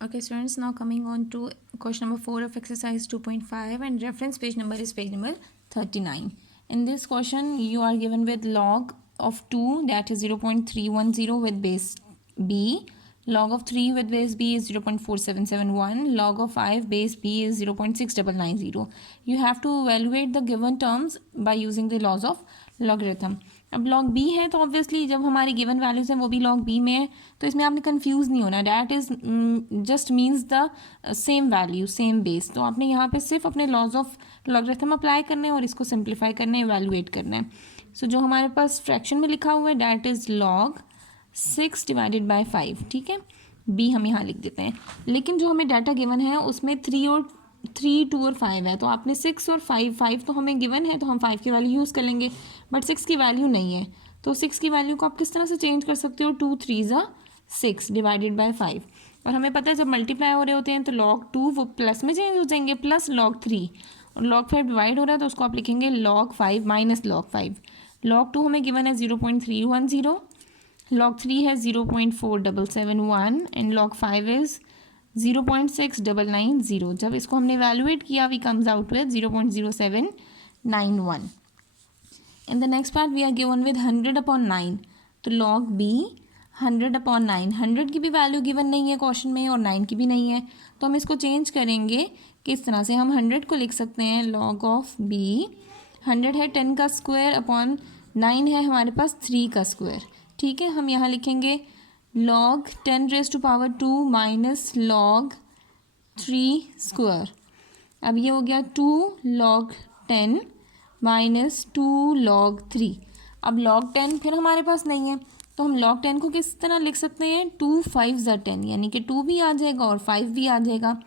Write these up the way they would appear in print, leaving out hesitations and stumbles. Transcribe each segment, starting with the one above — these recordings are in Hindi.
Okay, students, now coming on to question number 4 of exercise 2.5 and reference page number is page number 39. In this question, you are given with log of 2, that is 0.310 with base b, log of 3 with base b is 0.4771, log of 5 base b is 0.6990. You have to evaluate the given terms by using the laws of logarithm. अब लॉग बी है तो ऑब्वियसली जब हमारी गिवन वैल्यूज़ हैं वो भी लॉग बी में है, तो इसमें आपने कंफ्यूज नहीं होना. That is just means the same value same base. तो आपने यहाँ पे सिर्फ अपने लॉज ऑफ लॉगरिथम अप्लाई करने हैं और इसको सिंप्लीफाई करना है, इवैल्यूएट करना है. सो जो हमारे पास फ्रैक्शन में लिखा हुआ है that is log 6 divided by 5. ठीक है, बी हम यहाँ लिख देते हैं. लेकिन जो हमें डाटा गिवन है उसमें 3, 2 और 5 है, तो आपने 6 और 5 तो हमें गिवन है तो हम 5 की वैल्यू यूज़ कर लेंगे, बट 6 की वैल्यू नहीं है. तो 6 की वैल्यू को आप किस तरह से चेंज कर सकते हो? 2 3 6 डिवाइडेड बाय 5. और हमें पता है जब मल्टीप्लाई हो रहे होते हैं तो log 2 वो प्लस में चेंज हो जाएंगे, प्लस log 3. और log 5 डिवाइड हो रहा है तो उसको आप लिखेंगे log 5 माइनस log 5. log 2 हमें गिवन है 0.310, log 3 है 0.4771 एंड log 5 इज़ 0.6990. जब इसको हमने इवैल्यूएट किया we comes out with 0.0791. In the next part we are given with 100/9. तो log b 100/9. 100 की भी वैल्यू गिवन नहीं है क्वेश्चन में और 9 की भी नहीं है, तो हम इसको चेंज करेंगे. किस तरह से? हम 100 को लिख सकते हैं log ऑफ b. 100 है 10 का स्क्वायर अपॉन 9 है हमारे पास 3 का स्क्वायर. ठीक है, हम यहाँ लिखेंगे log 10 raise to power 2 minus log 3 square. अब ये हो गया 2 log 10 माइनस 2 log 3. अब log 10 फिर हमारे पास नहीं है, तो हम log 10 को किस तरह लिख सकते हैं? 2 5 10, यानी कि 2 भी आ जाएगा और 5 भी आ जाएगा,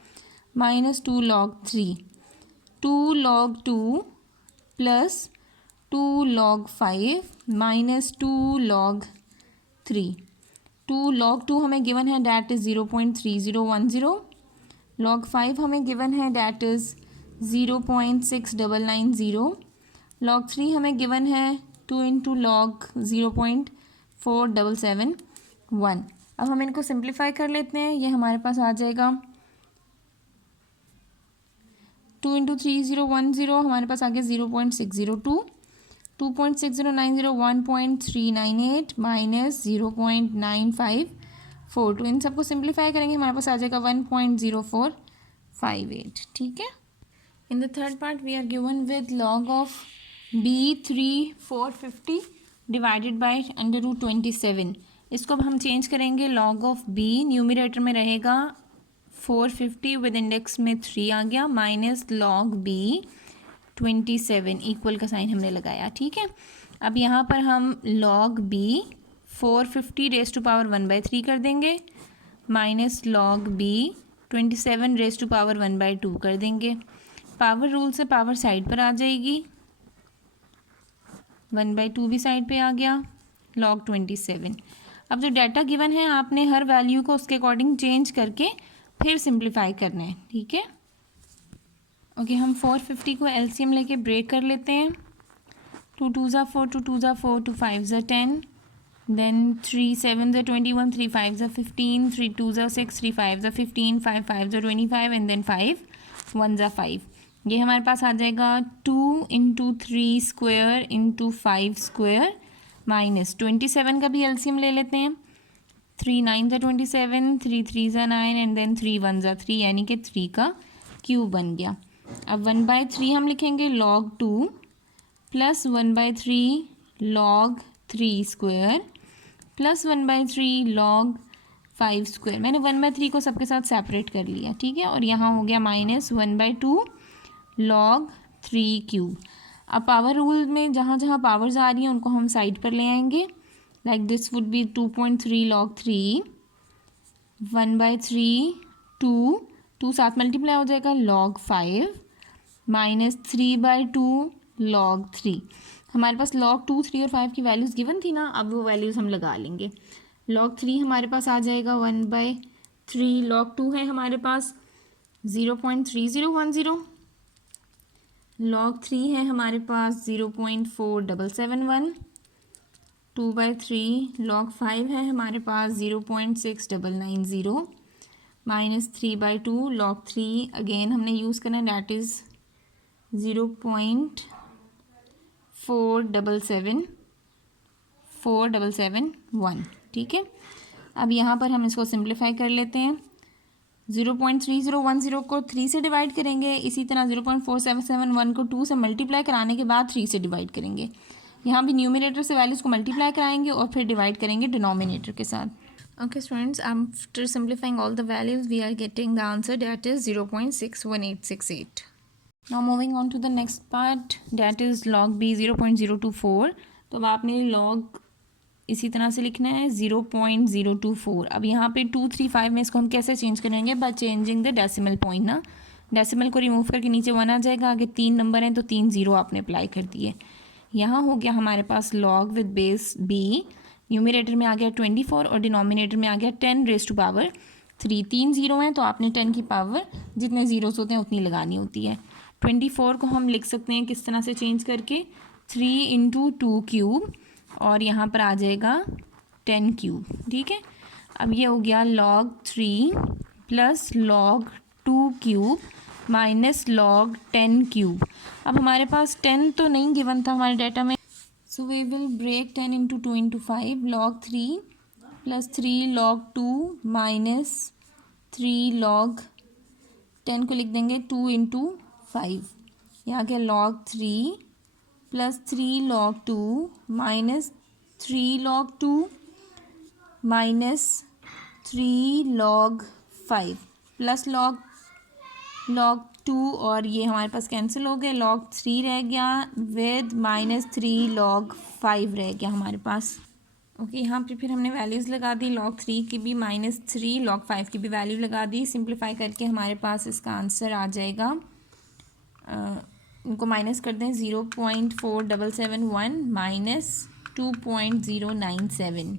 minus 2 log 3. 2 log 2 plus 2 log 5 minus 2 log 3. 2 log 2 हमें गिवन है डैट इज़ 0.3010. log 5 हमें गिवन है डैट इज़ 0.6990. log 3 हमें गिवन है 2 इंटू log 0.4771. अब हम इनको सिंप्लीफाई कर लेते हैं. ये हमारे पास आ जाएगा 2 इंटू 3010 हमारे पास आ गया 0.602. 2.6090 1.398 माइनस 0.9542. इन सबको सिंप्लीफाई करेंगे हमारे पास आ जाएगा 1.0458. ठीक है. In the third part we are given with log of b 3/450 divided by √27. इसको अब हम चेंज करेंगे. log ऑफ b न्यूमरेटर में रहेगा 450 विद इंडेक्स में 3 आ गया, माइनस log b 27 इक्वल का साइन हमने लगाया. ठीक है, अब यहाँ पर हम log b 450 raise to power 1/3 कर देंगे, minus log b 27 raise to power 1/2 कर देंगे. पावर रूल से पावर साइड पर आ जाएगी, 1/2 भी साइड पे आ गया, log 27. अब जो डाटा गिवन है आपने हर वैल्यू को उसके अकॉर्डिंग चेंज करके फिर सिंप्लीफाई करना है. ठीक है. ओके, हम 450 को एलसीएम लेके ब्रेक कर लेते हैं. 2 2 4, 2 2 4, 2 5 10, देन 3 7 21, 3 5 15, 3 2 6, 3 5 15, 5 5 25 एंड देन 5 1 5. ये हमारे पास आ जाएगा 2 into 3 square into 5 square minus 27 का भी एलसीएम ले लेते हैं. 3 9 27, 3 3 9 एंड देन 3 1 3, यानी कि 3 का क्यूब बन गया. अब 1/3 हम लिखेंगे log 2 plus 1/3 log 3 square plus 1/3 log 5 square. मैंने 1/3 को सबके साथ सेपरेट कर लिया. ठीक है, और यहाँ हो गया माइनस 1/2 log 3 क्यूब. अब पावर रूल में जहाँ जहाँ पावर्स आ रही हैं उनको हम साइड पर ले आएंगे. Like this would be 2.3 log 3, 1/3 2 साथ मल्टीप्लाई हो जाएगा log 5 माइनस 3/2 log 3. हमारे पास log 2 3 और 5 की वैल्यूज़ गिवन थी ना, अब वो वैल्यूज़ हम लगा लेंगे. log 3 हमारे पास आ जाएगा 1/3. log 2 है हमारे पास 0.3010. log 3 है हमारे पास 0.4771. 2/3 log 5 है हमारे पास 0.6990 -3/2 log 3 अगेन हमने यूज़ करना है, डैट इज़ 0.4771, ठीक है। अब यहाँ पर हम इसको सिंप्लीफाई कर लेते हैं। 0.3010 को 3 से डिवाइड करेंगे, इसी तरह 0.4771 को 2 से मल्टीप्लाई कराने के बाद 3 से डिवाइड करेंगे। यहाँ भी न्यूमरेटर से वैल्यूज़ को मल्टीप्लाई कराएंगे और फिर डिवाइड करेंगे डिनोमिनेटर के साथ। Okay students, after simplifying all the values we are getting the answer, that is 0.61868. Now moving on to the next part, that is log b 0.024. तो अब आपने log इसी तरह से लिखना है 0.024। अब यहाँ पे 235 में इसको हम कैसे चेंज करेंगे, by changing the decimal point ना। डेसिमल को रिमूव करके नीचे 1 आ जाएगा, आगे 3 नंबर हैं तो 3 0 आपने अप्लाई कर दिए। यहाँ हो गया हमारे पास log with base b, numerator में आ गया 24 और डिनोमिनेटर में आ गया 10 रेज़ टू पावर 3। 3 0 हैं तो आपने 10 की पावर जितने ज़ीरोस होते हैं उतनी लगानी होती है। 24 को हम लिख सकते हैं किस तरह से चेंज करके, 3 × 2 क्यूब और यहाँ पर आ जाएगा 10 क्यूब, ठीक है। अब ये हो गया log 3 plus log 2 cube minus log 10 cube. अब हमारे पास 10 तो नहीं गिवन था हमारे डाटा में, so we will break 10 into 2 into 5, log 3 plus 3 log 2 minus 3 log 10 को लिख देंगे 2 into 5। यहाँ क्या log 3 plus 3 log 2 minus 3 log 2 minus 3 log 5 plus log 2 और ये हमारे पास कैंसिल हो गए, log 3 रह गया विद -3 log 5 रह गया हमारे पास। ओके, यहाँ पे फिर हमने वैल्यूज़ लगा दी, log 3 की भी -3 log 5 की भी वैल्यू लगा दी। सिंप्लीफाई करके हमारे पास इसका आंसर आ जाएगा, इनको माइनस कर दें, 0.4771 माइनस 2.097,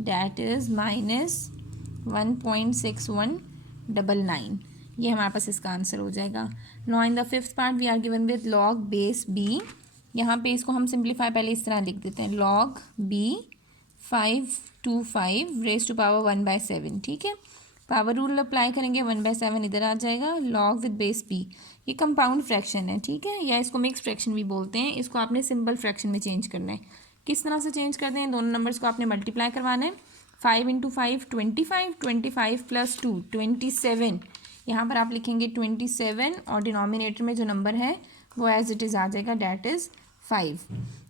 डैट इज़ -1.6199। ये हमारे पास इसका आंसर हो जाएगा। Now in the fifth part we are given with log base b। यहाँ पे इसको हम सिंप्लीफाई पहले इस तरह लिख देते हैं, log b 525 raise to power 1/7, ठीक है। पावर रूल अप्लाई करेंगे, 1/7 इधर आ जाएगा। log विद बेस b, ये कंपाउंड फ्रैक्शन है, ठीक है, या इसको मिक्स फ्रैक्शन भी बोलते हैं। इसको आपने सिंपल फ्रैक्शन में चेंज करना है। किस तरह से चेंज कर दें, दोनों नंबर्स को आपने मल्टीप्लाई करवाना है। 5 × 5 25, 25 + 2 27। यहाँ पर आप लिखेंगे 27 और डिनोमिनेटर में जो नंबर है वो एज इट इज़ आ जाएगा, डैट इज़ 5।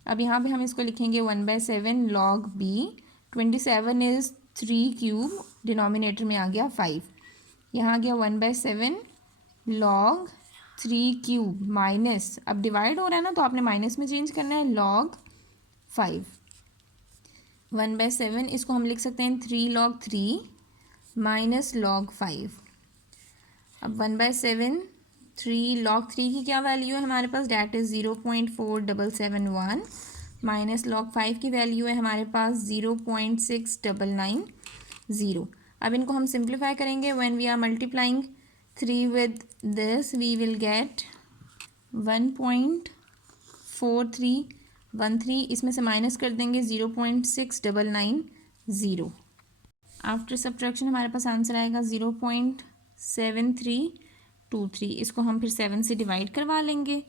अब यहाँ पे हम इसको लिखेंगे 1/7 log b। 27 is 3 cube, denominator में आ गया 5। यहाँ आ गया 1/7 log 3 क्यूब माइनस, अब डिवाइड हो रहा है ना तो आपने माइनस में चेंज करना है, log 5। 1/7 इसको हम लिख सकते हैं 3 log 3 माइनस log 5। अब 1/7 3 log 3 की क्या वैल्यू है हमारे पास, डैट इज़ 0.4771 माइनस log 5 की वैल्यू है हमारे पास 0.6990। अब इनको हम सिंप्लीफाई करेंगे, when we are multiplying 3 with this we will get 1.4313। इसमें से माइनस कर देंगे 0.6990। आफ्टर सब्ट्रैक्शन हमारे पास आंसर आएगा 0.7323। इसको हम फिर 7 से डिवाइड करवा लेंगे,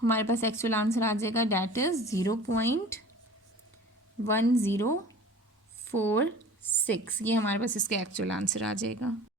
हमारे पास एक्चुअल आंसर आ जाएगा, डैट इज़ 0.1046। ये हमारे पास इसका एक्चुअल आंसर आ जाएगा।